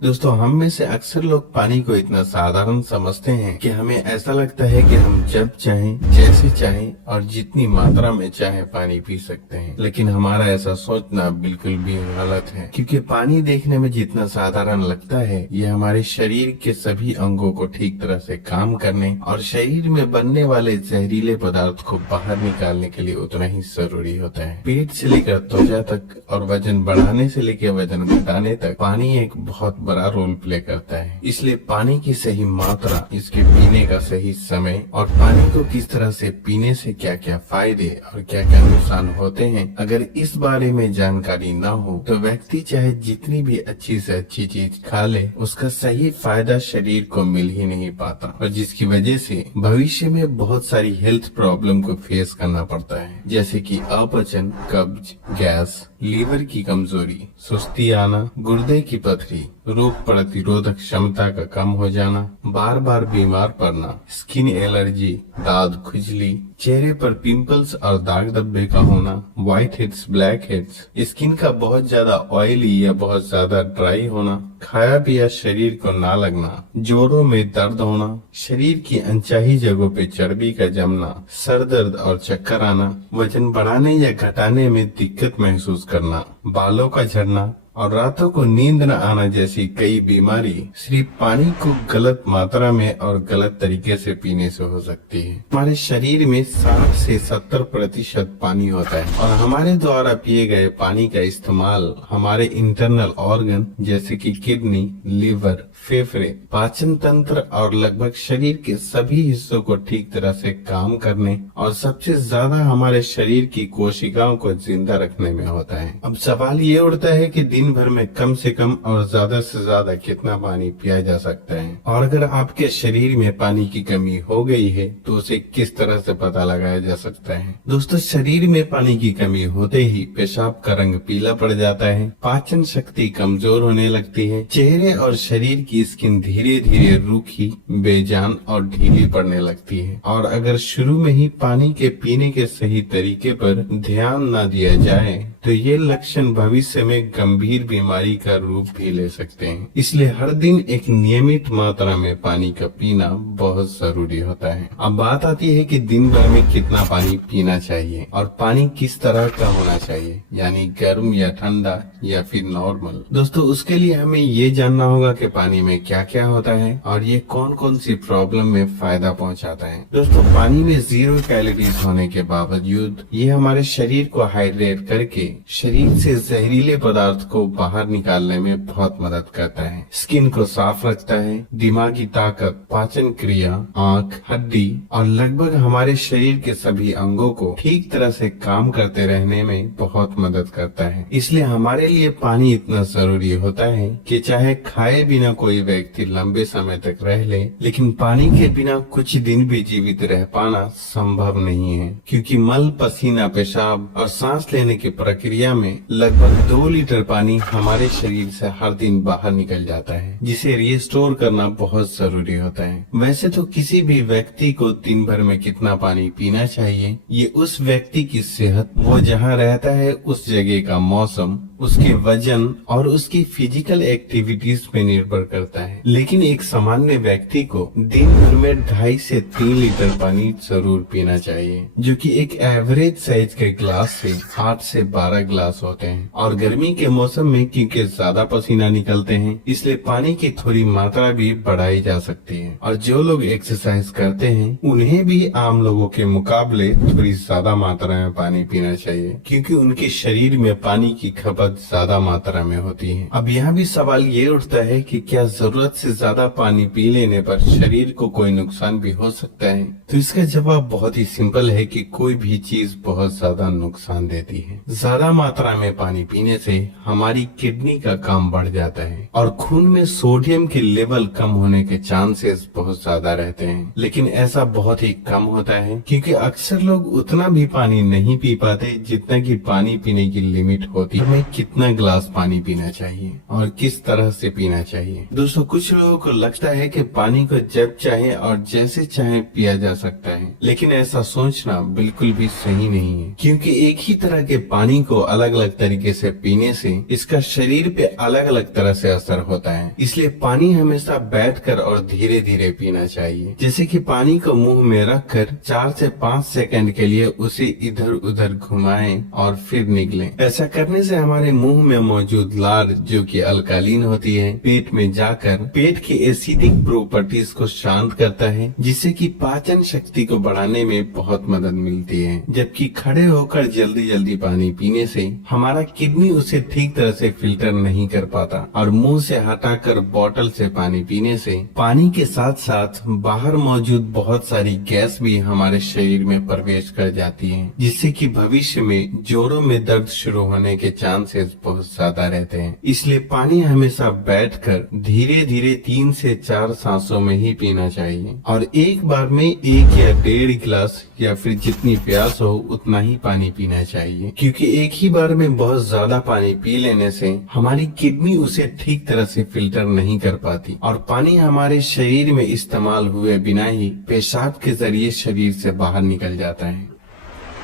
दोस्तों, हम में से अक्सर लोग पानी को इतना साधारण समझते हैं कि हमें ऐसा लगता है कि हम जब चाहें, जैसे चाहें और जितनी मात्रा में चाहें पानी पी सकते हैं। लेकिन हमारा ऐसा सोचना बिल्कुल भी गलत है, क्योंकि पानी देखने में जितना साधारण लगता है, ये हमारे शरीर के सभी अंगों को ठीक तरह से काम करने और शरीर में बनने वाले जहरीले पदार्थ को बाहर निकालने के लिए उतना ही जरूरी होता है। पेट से लेकर त्वचा तक और वजन बढ़ाने से लेकर वजन घटाने तक पानी एक बहुत बड़ा रोल प्ले करता है। इसलिए पानी की सही मात्रा, इसके पीने का सही समय और पानी को किस तरह से पीने से क्या क्या फायदे और क्या क्या नुकसान होते हैं, अगर इस बारे में जानकारी न हो तो व्यक्ति चाहे जितनी भी अच्छी से अच्छी चीज खा ले, उसका सही फायदा शरीर को मिल ही नहीं पाता और जिसकी वजह से भविष्य में बहुत सारी हेल्थ प्रॉब्लम को फेस करना पड़ता है, जैसे कि अपचन, कब्ज, गैस, लीवर की कमजोरी, सुस्ती आना, गुर्दे की पथरी, रोग प्रतिरोधक क्षमता का कम हो जाना, बार बार बीमार पड़ना, स्किन एलर्जी, दाद, खुजली, चेहरे पर पिंपल्स और दाग धब्बे का होना, white heads, black heads, skin का बहुत ज्यादा ऑयली या बहुत ज्यादा ड्राई होना, खाया पिया शरीर को ना लगना, जोड़ों में दर्द होना, शरीर की अनचाही जगहों पे चर्बी का जमना, सर दर्द और चक्कर आना, वजन बढ़ाने या घटाने में दिक्कत महसूस करना, बालों का झड़ना और रातों को नींद न आना जैसी कई बीमारी सिर्फ पानी को गलत मात्रा में और गलत तरीके से पीने से हो सकती है। हमारे शरीर में 60 से 70% पानी होता है और हमारे द्वारा पिए गए पानी का इस्तेमाल हमारे इंटरनल ऑर्गन जैसे कि किडनी, लीवर, फेफड़े, पाचन तंत्र और लगभग शरीर के सभी हिस्सों को ठीक तरह से काम करने और सबसे ज्यादा हमारे शरीर की कोशिकाओं को जिंदा रखने में होता है। अब सवाल ये उठता है कि दिन भर में कम से कम और ज्यादा से ज्यादा कितना पानी पिया जा सकता है, और अगर आपके शरीर में पानी की कमी हो गई है तो उसे किस तरह से पता लगाया जा सकता है। दोस्तों, शरीर में पानी की कमी होते ही पेशाब का रंग पीला पड़ जाता है, पाचन शक्ति कमजोर होने लगती है, चेहरे और शरीर की स्किन धीरे धीरे रूखी, बेजान और ढीली पड़ने लगती है। और अगर शुरू में ही पानी के पीने के सही तरीके पर ध्यान न दिया जाए तो ये लक्षण भविष्य में गंभीर बीमारी का रूप भी ले सकते हैं। इसलिए हर दिन एक नियमित मात्रा में पानी का पीना बहुत जरूरी होता है। अब बात आती है कि दिन भर में कितना पानी पीना चाहिए और पानी किस तरह का होना चाहिए, यानी गर्म या ठंडा या फिर नॉर्मल। दोस्तों, उसके लिए हमें ये जानना होगा कि पानी में क्या क्या होता है और ये कौन कौन सी प्रॉब्लम में फायदा पहुंचाता है। दोस्तों, पानी में 0 कैलोरीज होने के बावजूद ये हमारे शरीर को हाइड्रेट करके शरीर से जहरीले पदार्थ को बाहर निकालने में बहुत मदद करता है, स्किन को साफ रखता है, दिमागी ताकत, पाचन क्रिया, आँख, हड्डी और लगभग हमारे शरीर के सभी अंगों को ठीक तरह से काम करते रहने में बहुत मदद करता है। इसलिए हमारे लिए पानी इतना जरूरी होता है कि चाहे खाए बिना कोई व्यक्ति लंबे समय तक रह ले, लेकिन पानी के बिना कुछ दिन भी जीवित रह पाना संभव नहीं है, क्योंकि मल, पसीना, पेशाब और सांस लेने की प्रक्रिया में लगभग 2 लीटर पानी हमारे शरीर से हर दिन बाहर निकल जाता है, जिसे रिस्टोर करना बहुत जरूरी होता है। वैसे तो किसी भी व्यक्ति को दिन भर में कितना पानी पीना चाहिए ये उस व्यक्ति की सेहत, वो जहाँ रहता है उस जगह का मौसम, उसके वजन और उसकी फिजिकल एक्टिविटीज पे निर्भर करता है। लेकिन एक सामान्य व्यक्ति को दिन भर में 2.5 से 3 लीटर पानी जरूर पीना चाहिए, जो कि एक एवरेज साइज के ग्लास से 8 से 12 ग्लास होते हैं। और गर्मी के मौसम में क्योंकि ज्यादा पसीना निकलते हैं, इसलिए पानी की थोड़ी मात्रा भी बढ़ाई जा सकती है। और जो लोग एक्सरसाइज करते हैं उन्हें भी आम लोगों के मुकाबले थोड़ी ज्यादा मात्रा में पानी पीना चाहिए, क्योंकि उनके शरीर में पानी की खपत ज्यादा मात्रा में होती है। अब यहाँ भी सवाल ये उठता है कि क्या जरूरत से ज्यादा पानी पी लेने पर शरीर को कोई नुकसान भी हो सकता है? तो इसका जवाब बहुत ही सिंपल है कि कोई भी चीज बहुत ज्यादा नुकसान देती है। ज्यादा मात्रा में पानी पीने से हमारी किडनी का काम बढ़ जाता है और खून में सोडियम के लेवल कम होने के चांसेस बहुत ज्यादा रहते हैं। लेकिन ऐसा बहुत ही कम होता है, क्योंकि अक्सर लोग उतना भी पानी नहीं पी पाते जितना कि पानी पीने की लिमिट होती है। हमें कितना ग्लास पानी पीना चाहिए और किस तरह से पीना चाहिए? दोस्तों, कुछ लोगों को लगता है कि पानी को जब चाहे और जैसे चाहे पिया जा सकता है, लेकिन ऐसा सोचना बिल्कुल भी सही नहीं है, क्योंकि एक ही तरह के पानी को अलग अलग तरीके से पीने से इसका शरीर पे अलग अलग तरह से असर होता है। इसलिए पानी हमेशा बैठकर और धीरे धीरे पीना चाहिए। जैसे कि पानी को मुंह में रखकर 4 से 5 सेकंड के लिए उसे इधर उधर घुमाएं और फिर निगलें। ऐसा करने से हमारे मुंह में मौजूद लार, जो कि अल्कालीन होती है, पेट में जाकर पेट के एसिडिक प्रॉपर्टीज को शांत करता है, जिससे कि पाचन शक्ति को बढ़ाने में बहुत मदद मिलती है। जबकि खड़े होकर जल्दी जल्दी पानी पीने से हमारा किडनी उसे ठीक तरह से फिल्टर नहीं कर पाता और मुंह से हटाकर बोतल से पानी पीने से पानी के साथ साथ बाहर मौजूद बहुत सारी गैस भी हमारे शरीर में प्रवेश कर जाती है, जिससे कि भविष्य में जोड़ों में दर्द शुरू होने के चांसेस बहुत ज्यादा रहते हैं। इसलिए पानी हमेशा बैठकर धीरे धीरे 3 से 4 सांसों में ही पीना चाहिए और एक बार में 1 या 1.5 गिलास या फिर जितनी प्यास हो उतना ही पानी पीना चाहिए, क्योंकि एक ही बार में बहुत ज्यादा पानी पी लेने से हमारी किडनी उसे ठीक तरह से फिल्टर नहीं कर पाती और पानी हमारे शरीर में इस्तेमाल हुए बिना ही पेशाब के जरिए शरीर से बाहर निकल जाता है।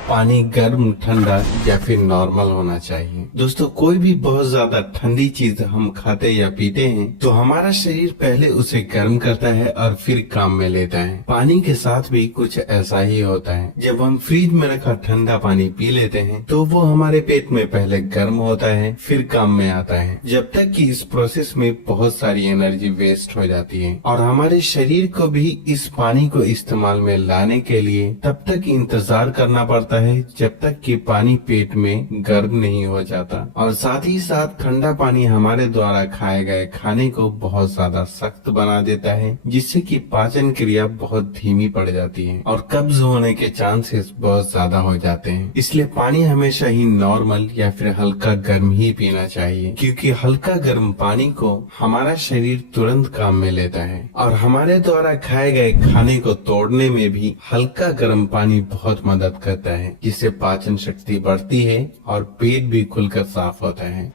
पानी गर्म, ठंडा या फिर नॉर्मल होना चाहिए। दोस्तों, कोई भी बहुत ज्यादा ठंडी चीज हम खाते या पीते हैं तो हमारा शरीर पहले उसे गर्म करता है और फिर काम में लेता है। पानी के साथ भी कुछ ऐसा ही होता है। जब हम फ्रिज में रखा ठंडा पानी पी लेते हैं तो वो हमारे पेट में पहले गर्म होता है, फिर काम में आता है, जब तक कि इस प्रोसेस में बहुत सारी एनर्जी वेस्ट हो जाती है और हमारे शरीर को भी इस पानी को इस्तेमाल में लाने के लिए तब तक इंतजार करना पड़ता है जब तक कि पानी पेट में गर्म नहीं हो जाता। और साथ ही साथ ठंडा पानी हमारे द्वारा खाए गए खाने को बहुत ज्यादा सख्त बना देता है, जिससे कि पाचन क्रिया बहुत धीमी पड़ जाती है और कब्ज होने के चांसेस बहुत ज्यादा हो जाते हैं। इसलिए पानी हमेशा ही नॉर्मल या फिर हल्का गर्म ही पीना चाहिए, क्योंकि हल्का गर्म पानी को हमारा शरीर तुरंत काम में लेता है और हमारे द्वारा खाए गए खाने को तोड़ने में भी हल्का गर्म पानी बहुत मदद करता है, जिससे पाचन शक्ति बढ़ती है और पेट भी खुलकर साफ होता है।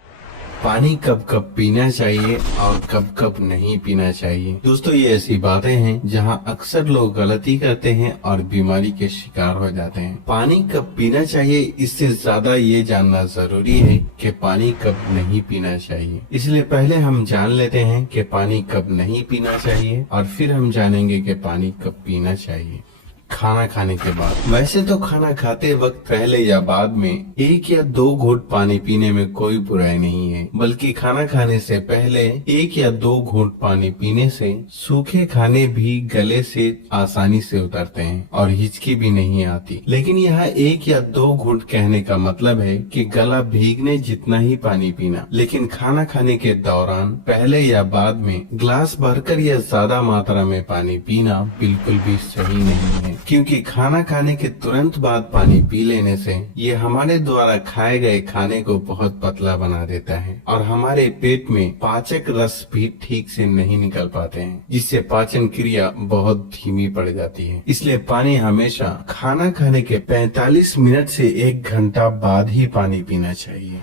पानी कब कब पीना चाहिए और कब कब नहीं पीना चाहिए। दोस्तों, ये ऐसी बातें हैं जहां अक्सर लोग गलती करते हैं और बीमारी के शिकार हो जाते हैं। पानी कब पीना चाहिए, इससे ज्यादा ये जानना जरूरी है कि पानी कब नहीं पीना चाहिए। इसलिए पहले हम जान लेते हैं कि पानी कब नहीं पीना चाहिए और फिर हम जानेंगे कि पानी कब पीना चाहिए। खाना खाने के बाद। वैसे तो खाना खाते वक्त पहले या बाद में 1 या 2 घूंट पानी पीने में कोई बुराई नहीं है, बल्कि खाना खाने से पहले 1 या 2 घूंट पानी पीने से सूखे खाने भी गले से आसानी से उतरते हैं और हिचकी भी नहीं आती। लेकिन यहाँ 1 या 2 घूंट कहने का मतलब है कि गला भीगने जितना ही पानी पीना, लेकिन खाना खाने के दौरान पहले या बाद में ग्लास भरकर या ज्यादा मात्रा में पानी पीना बिल्कुल भी सही नहीं है, क्योंकि खाना खाने के तुरंत बाद पानी पी लेने से ये हमारे द्वारा खाए गए खाने को बहुत पतला बना देता है और हमारे पेट में पाचक रस भी ठीक से नहीं निकल पाते हैं, जिससे पाचन क्रिया बहुत धीमी पड़ जाती है। इसलिए पानी हमेशा खाना खाने के 45 मिनट से 1 घंटा बाद ही पानी पीना चाहिए।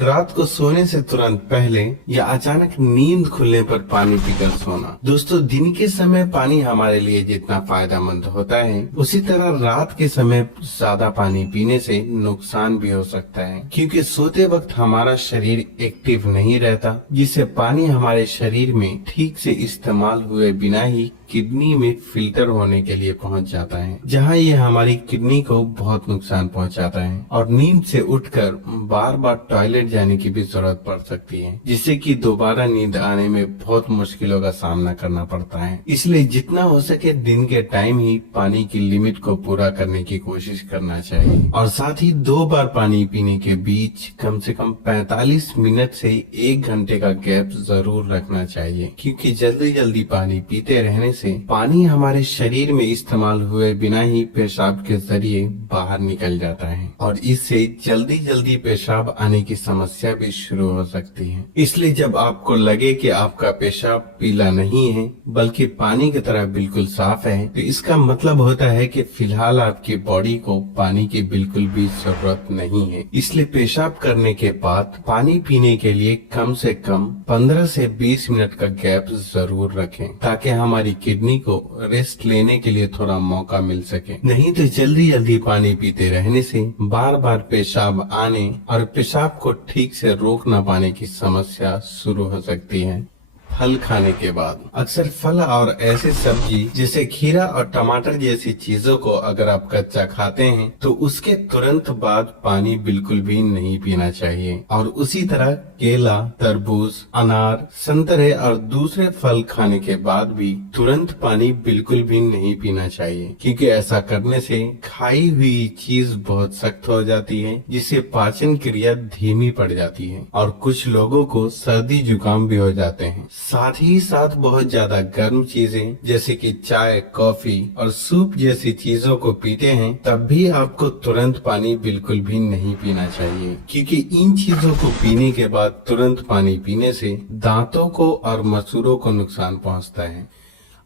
रात को सोने से तुरंत पहले या अचानक नींद खुलने पर पानी पीकर सोना। दोस्तों, दिन के समय पानी हमारे लिए जितना फायदेमंद होता है, उसी तरह रात के समय ज्यादा पानी पीने से नुकसान भी हो सकता है, क्योंकि सोते वक्त हमारा शरीर एक्टिव नहीं रहता, जिससे पानी हमारे शरीर में ठीक से इस्तेमाल हुए बिना ही किडनी में फिल्टर होने के लिए पहुंच जाता है, जहां ये हमारी किडनी को बहुत नुकसान पहुंचाता है और नींद से उठकर बार बार टॉयलेट जाने की भी जरूरत पड़ सकती है, जिससे कि दोबारा नींद आने में बहुत मुश्किलों का सामना करना पड़ता है। इसलिए जितना हो सके दिन के टाइम ही पानी की लिमिट को पूरा करने की कोशिश करना चाहिए और साथ ही 2 बार पानी पीने के बीच कम से कम 45 मिनट से 1 घंटे का गैप जरूर रखना चाहिए, क्योंकि जल्दी जल्दी पानी पीते रहने से पानी हमारे शरीर में इस्तेमाल हुए बिना ही पेशाब के जरिए बाहर निकल जाता है और इससे जल्दी जल्दी पेशाब आने की समस्या भी शुरू हो सकती है। इसलिए जब आपको लगे कि आपका पेशाब पीला नहीं है बल्कि पानी की तरह बिल्कुल साफ है, तो इसका मतलब होता है कि फिलहाल आपकी बॉडी को पानी की बिल्कुल भी जरूरत नहीं है। इसलिए पेशाब करने के बाद पानी पीने के लिए कम से कम 15 से 20 मिनट का गैप जरूर रखें, ताकि हमारी किडनी को रेस्ट लेने के लिए थोड़ा मौका मिल सके। नहीं तो जल्दी जल्दी पानी पीते रहने से बार बार पेशाब आने और पेशाब को ठीक से रोक ना पाने की समस्या शुरू हो सकती है। फल खाने के बाद अक्सर फल और ऐसे सब्जी जैसे खीरा और टमाटर जैसी चीजों को अगर आप कच्चा खाते हैं तो उसके तुरंत बाद पानी बिल्कुल भी नहीं पीना चाहिए। और उसी तरह केला, तरबूज, अनार, संतरे और दूसरे फल खाने के बाद भी तुरंत पानी बिल्कुल भी नहीं पीना चाहिए, क्योंकि ऐसा करने से खाई हुई चीज बहुत सख्त हो जाती है, जिससे पाचन क्रिया धीमी पड़ जाती है और कुछ लोगों को सर्दी जुकाम भी हो जाते हैं। साथ ही साथ बहुत ज्यादा गर्म चीजें जैसे कि चाय, कॉफी और सूप जैसी चीजों को पीते हैं तब भी आपको तुरंत पानी बिल्कुल भी नहीं पीना चाहिए, क्योंकि इन चीजों को पीने के बाद तुरंत पानी पीने से दांतों को और मसूड़ों को नुकसान पहुंचता है।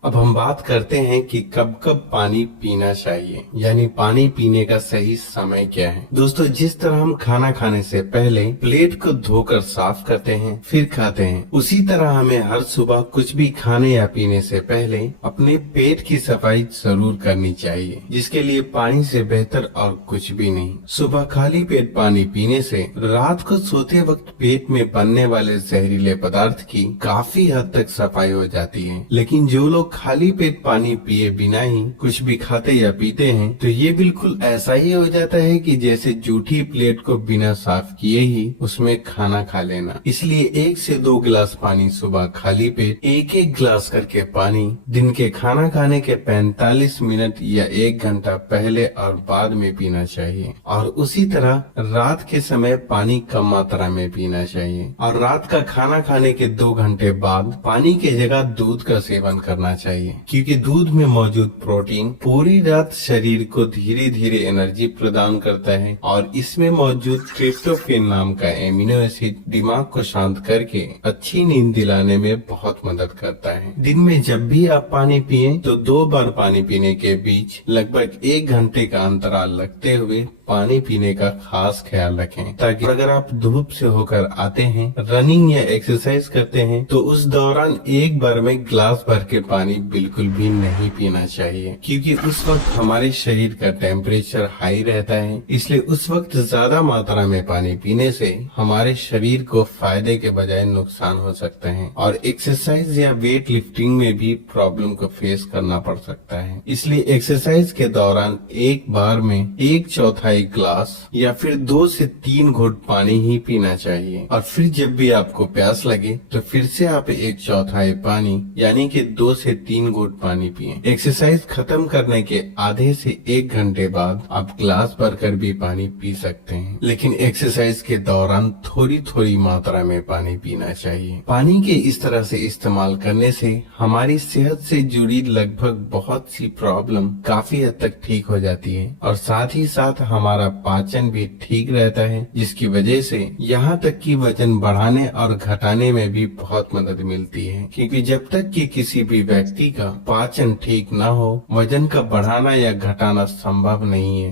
अब हम बात करते हैं कि कब कब पानी पीना चाहिए, यानी पानी पीने का सही समय क्या है। दोस्तों, जिस तरह हम खाना खाने से पहले प्लेट को धोकर साफ करते हैं फिर खाते हैं, उसी तरह हमें हर सुबह कुछ भी खाने या पीने से पहले अपने पेट की सफाई जरूर करनी चाहिए, जिसके लिए पानी से बेहतर और कुछ भी नहीं। सुबह खाली पेट पानी पीने से रात को सोते वक्त पेट में बनने वाले जहरीले पदार्थ की काफी हद तक सफाई हो जाती है। लेकिन जो लोग खाली पेट पानी पिए बिना ही कुछ भी खाते या पीते हैं तो ये बिल्कुल ऐसा ही हो जाता है कि जैसे जूठी प्लेट को बिना साफ किए ही उसमें खाना खा लेना। इसलिए 1 से 2 गिलास पानी सुबह खाली पेट 1-1 गिलास करके पानी दिन के खाना खाने के 45 मिनट या 1 घंटा पहले और बाद में पीना चाहिए। और उसी तरह रात के समय पानी कम मात्रा में पीना चाहिए और रात का खाना खाने के 2 घंटे बाद पानी की जगह दूध का सेवन करना चाहिए, क्योंकि दूध में मौजूद प्रोटीन पूरी रात शरीर को धीरे धीरे एनर्जी प्रदान करता है और इसमें मौजूद ट्रिप्टोफैन नाम का एमिनो एसिड दिमाग को शांत करके अच्छी नींद दिलाने में बहुत मदद करता है। दिन में जब भी आप पानी पिए तो 2 बार पानी पीने के बीच लगभग 1 घंटे का अंतराल रखते हुए पानी पीने का खास ख्याल रखें, ताकि अगर आप धूप से होकर आते हैं, रनिंग या एक्सरसाइज करते हैं तो उस दौरान एक बार में ग्लास भर के पानी बिल्कुल भी नहीं पीना चाहिए, क्योंकि उस वक्त हमारे शरीर का टेम्परेचर हाई रहता है। इसलिए उस वक्त ज्यादा मात्रा में पानी पीने से हमारे शरीर को फायदे के बजाय नुकसान हो सकता है और एक्सरसाइज या वेट लिफ्टिंग में भी प्रॉब्लम को फेस करना पड़ सकता है। इसलिए एक्सरसाइज के दौरान एक बार में 1/4 ग्लास या फिर 2 से 3 घूंट पानी ही पीना चाहिए और फिर जब भी आपको प्यास लगे तो फिर से आप 1/4 पानी यानी कि 2 से 3 घूंट पानी पिएं। एक्सरसाइज खत्म करने के आधे से 1 घंटे बाद आप ग्लास भरकर भी पानी पी सकते हैं, लेकिन एक्सरसाइज के दौरान थोड़ी थोड़ी मात्रा में पानी पीना चाहिए। पानी के इस तरह से इस्तेमाल करने से हमारी सेहत से जुड़ी लगभग बहुत सी प्रॉब्लम काफी हद तक ठीक हो जाती है और साथ ही साथ हमारा पाचन भी ठीक रहता है, जिसकी वजह से यहाँ तक कि वजन बढ़ाने और घटाने में भी बहुत मदद मिलती है, क्योंकि जब तक कि किसी भी व्यक्ति का पाचन ठीक ना हो वजन का बढ़ाना या घटाना संभव नहीं है।